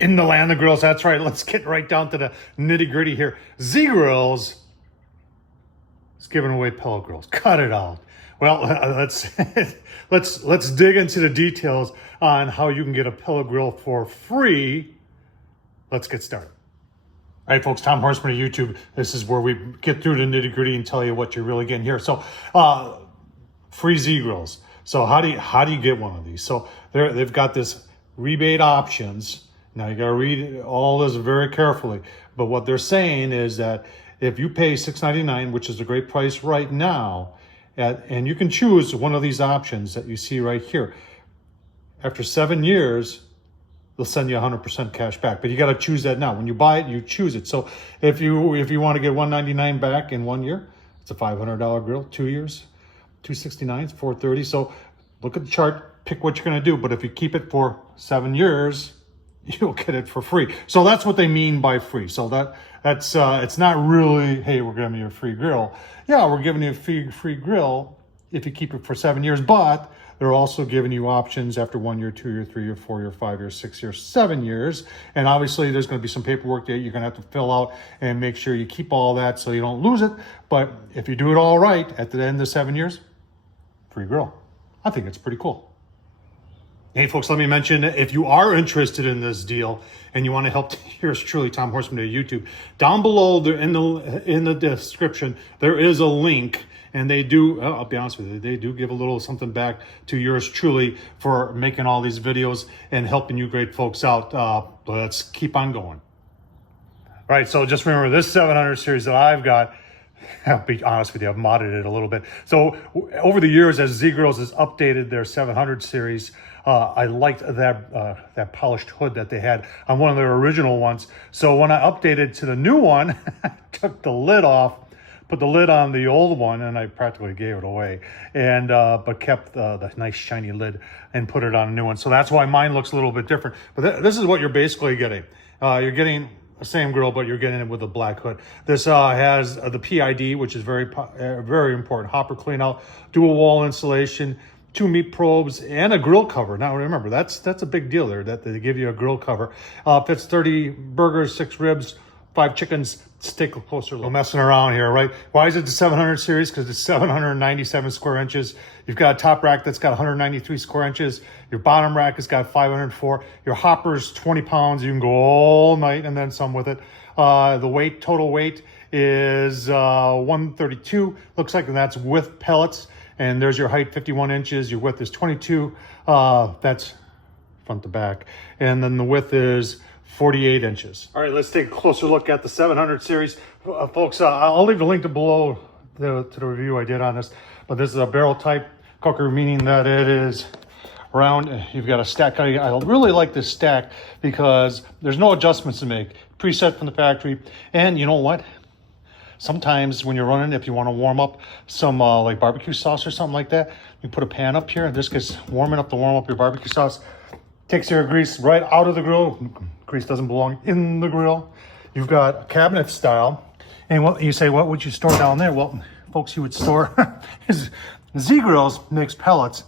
In the land of grills, that's right. Let's get right down to the nitty gritty here. Z Grills is giving away pellet grills. Cut it out. Well, let's dig into the details on how you can get a pellet grill for free. Let's get started. All right, folks, Tom Horsman of YouTube. This is where we get through the nitty gritty and tell you what you're really getting here. So, free Z Grills. So how do you get one of these? So they've got this rebate options. Now you got to read all this very carefully. But what they're saying is that if you pay $6.99, which is a great price right now, and you can choose one of these options that you see right here. After 7 years, they'll send you 100% cash back. But you got to choose that now. When you buy it, you choose it. So if you want to get $199 back in 1 year, it's a $500 grill. 2 years, $269, it's $430. So look at the chart, pick what you're going to do. But if you keep it for 7 years, you'll get it for free. So that's what they mean by free. So that's it's not really, hey, we're giving you a free grill. Yeah, we're giving you a free grill if you keep it for 7 years, but they're also giving you options after 1 year, 2 year, 3 year, 4 year, 5 years, 6 years, 7 years. And obviously there's going to be some paperwork that you're going to have to fill out and make sure you keep all that so you don't lose it. But if you do it all right at the end of 7 years, free grill. I think it's pretty cool. Hey folks, let me mention, if you are interested in this deal and you want to help, here's truly Tom Horsman of YouTube. Down below in the description, there is a link, and they do, I'll be honest with you, they do give a little something back to yours truly for making all these videos and helping you great folks out. Let's keep on going. All right, so just remember this 700 series that I've got, I'll be honest with you, I've modded it a little bit. So over the years, as Z Grills has updated their 700 series, I liked that polished hood that they had on one of their original ones. So when I updated to the new one, I took the lid off, put the lid on the old one, and I practically gave it away. And but kept the nice shiny lid and put it on a new one. So that's why mine looks a little bit different. But this is what you're basically getting. You're getting the same grill, but you're getting it with a black hood. This has the PID, which is very important. Hopper clean out, dual wall insulation, 2 meat probes, and a grill cover. Now remember, that's a big deal there, that they give you a grill cover. Fits 30 burgers, 6 ribs, 5 chickens. Let's take a closer look. I'm messing around here, right? Why is it the 700 series? Because it's 797 square inches. You've got a top rack that's got 193 square inches. Your bottom rack has got 504. Your hopper's 20 pounds. You can go all night and then some with it. The total weight is 132. Looks like that's with pellets. And there's your height, 51 inches. Your width is 22. That's front to back. And then the width is 48 inches. All right, let's take a closer look at the 700 series. Folks, I'll leave the link below to the review I did on this. But this is a barrel type cooker, meaning that it is round. You've got a stack. I really like this stack because there's no adjustments to make. Preset from the factory. And you know what? Sometimes when you're running, if you want to warm up some like barbecue sauce or something like that, you put a pan up here and this gets warm enough to warm up your barbecue sauce. Takes your grease right out of the grill. Grease doesn't belong in the grill. You've got a cabinet style. And what you say, what would you store down there? Well, folks, you would store is Z Grills makes pellets.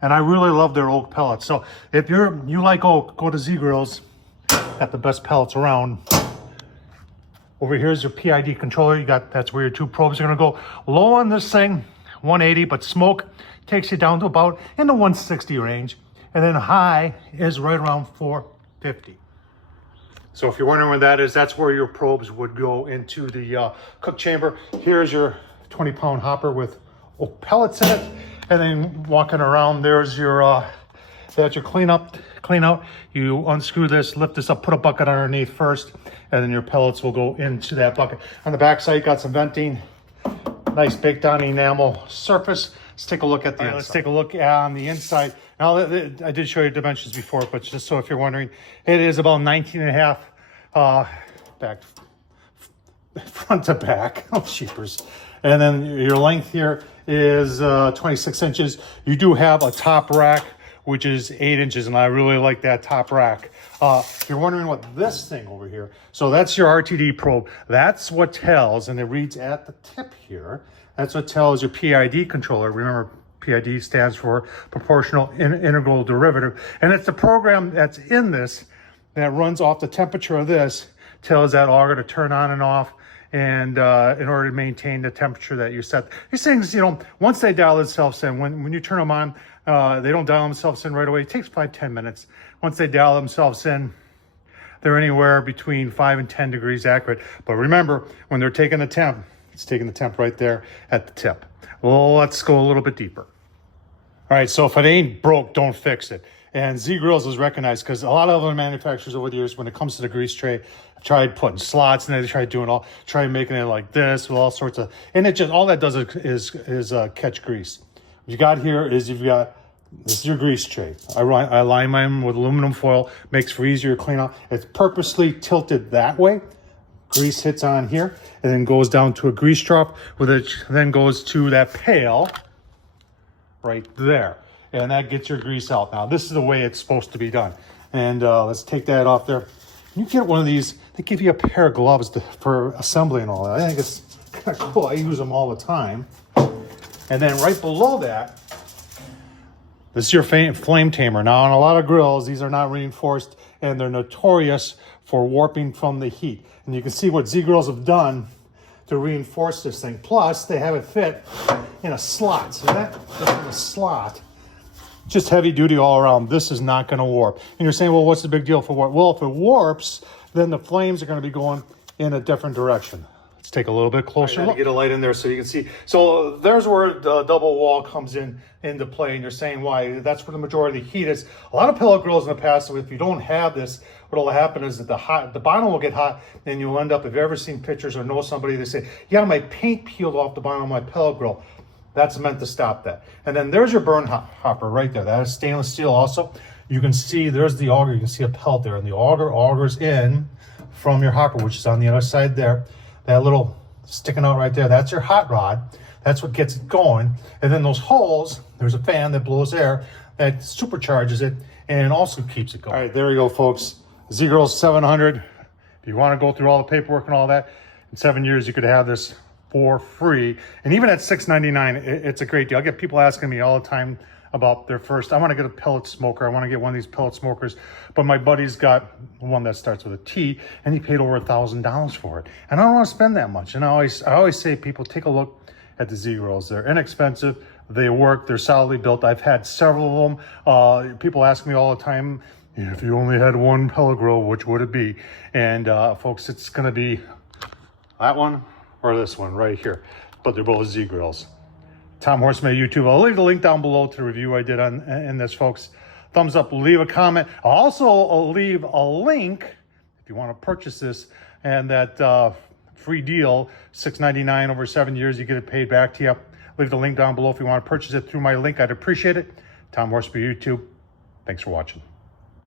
And I really love their oak pellets. So if you like oak, go to Z Grills. Got the best pellets around. Over here is your PID controller. That's where your 2 probes are gonna go. Low on this thing, 180, but smoke takes you down to about in the 160 range. And then high is right around 450. So if you're wondering where that is, that's where your probes would go into the cook chamber. Here's your 20-pound hopper with oak pellets in it. And then walking around, there's your that's your clean out. You unscrew this, lift this up, put a bucket underneath first, and then your pellets will go into that bucket. On the back side, you got some venting, nice baked on enamel surface. Let's take a look at the inside. Let's take a look on the inside. Now, I did show you dimensions before, but just so if you're wondering, it is about 19 and a half back, front to back. Oh, sheepers. And then your length here is 26 inches. You do have a top rack, which is 8 inches, and I really like that top rack. If you're wondering what this thing over here, so that's your RTD probe. That's what tells, and it reads at the tip here, that's what tells your PID controller. Remember, PID stands for proportional integral derivative, and it's the program that's in this that runs off the temperature of this tells that auger to turn on and off, and in order to maintain the temperature that you set. These things, you know, once they dial themselves in, when you turn them on, they don't dial themselves in right away. It takes 5-10 minutes. Once they dial themselves in, they're anywhere between 5 and 10 degrees accurate. But remember, when they're taking the temp, it's taking the temp right there at the tip. Well, let's go a little bit deeper. All right, so if it ain't broke, don't fix it. And Z Grills is recognized because a lot of other manufacturers over the years, when it comes to the grease tray, tried putting slots in it, they tried making it like this with all sorts of, and it just, all that does is catch grease. What you got here is this is your grease tray. I line mine with aluminum foil, makes for easier cleanup. It's purposely tilted that way. Grease hits on here and then goes down to a grease drop, which then goes to that pail right there. And that gets your grease out. Now, this is the way it's supposed to be done. And let's take that off there. You get one of these, they give you a pair of gloves for assembly and all that. I think it's kind of cool. I use them all the time. And then right below that, this is your flame tamer. Now, on a lot of grills, these are not reinforced, and they're notorious for warping from the heat. And you can see what Z Grills have done to reinforce this thing. Plus, they have it fit in a slot. So that is in a slot. Just heavy duty all around. This is not going to warp. And you're saying, well, what's the big deal for warp? Well, if it warps, then the flames are going to be going in a different direction. Let's take a little bit closer look. Get a light in there so you can see. So there's where the double wall comes into play, and you're saying why. That's where the majority of the heat is. A lot of pellet grills in the past, if you don't have this, what will happen is that the bottom will get hot, and you'll end up, if you've ever seen pictures or know somebody, they say, yeah, my paint peeled off the bottom of my pellet grill. That's meant to stop that. And then there's your burn hopper right there. That is stainless steel also. You can see there's the auger. You can see a pellet there. And the auger augers in from your hopper, which is on the other side there. That little sticking out right there, that's your hot rod. That's what gets it going. And then those holes, there's a fan that blows air that supercharges it and also keeps it going. All right, there you go, folks. Z Grills 700. If you want to go through all the paperwork and all that, in 7 years you could have this for free. And even at $6.99, it's a great deal. I get people asking me all the time about their first, I want to get a pellet smoker. I want to get one of these pellet smokers. But my buddy's got one that starts with a T, and he paid over $1,000 for it. And I don't want to spend that much. And I always say, people, take a look at the Z Grills. They're inexpensive. They work. They're solidly built. I've had several of them. People ask me all the time, if you only had one pellet grill, which would it be? And folks, it's going to be that one or this one right here, but they're both Z Grills. Tom Horsman YouTube. I'll leave the link down below to the review I did in this, folks. Thumbs up, leave a comment. I'll leave a link if you want to purchase this, and that free deal, $6.99 over 7 years, you get it paid back to you. Leave the link down below if you want to purchase it through my link. I'd appreciate it. Tom Horsman YouTube. Thanks for watching.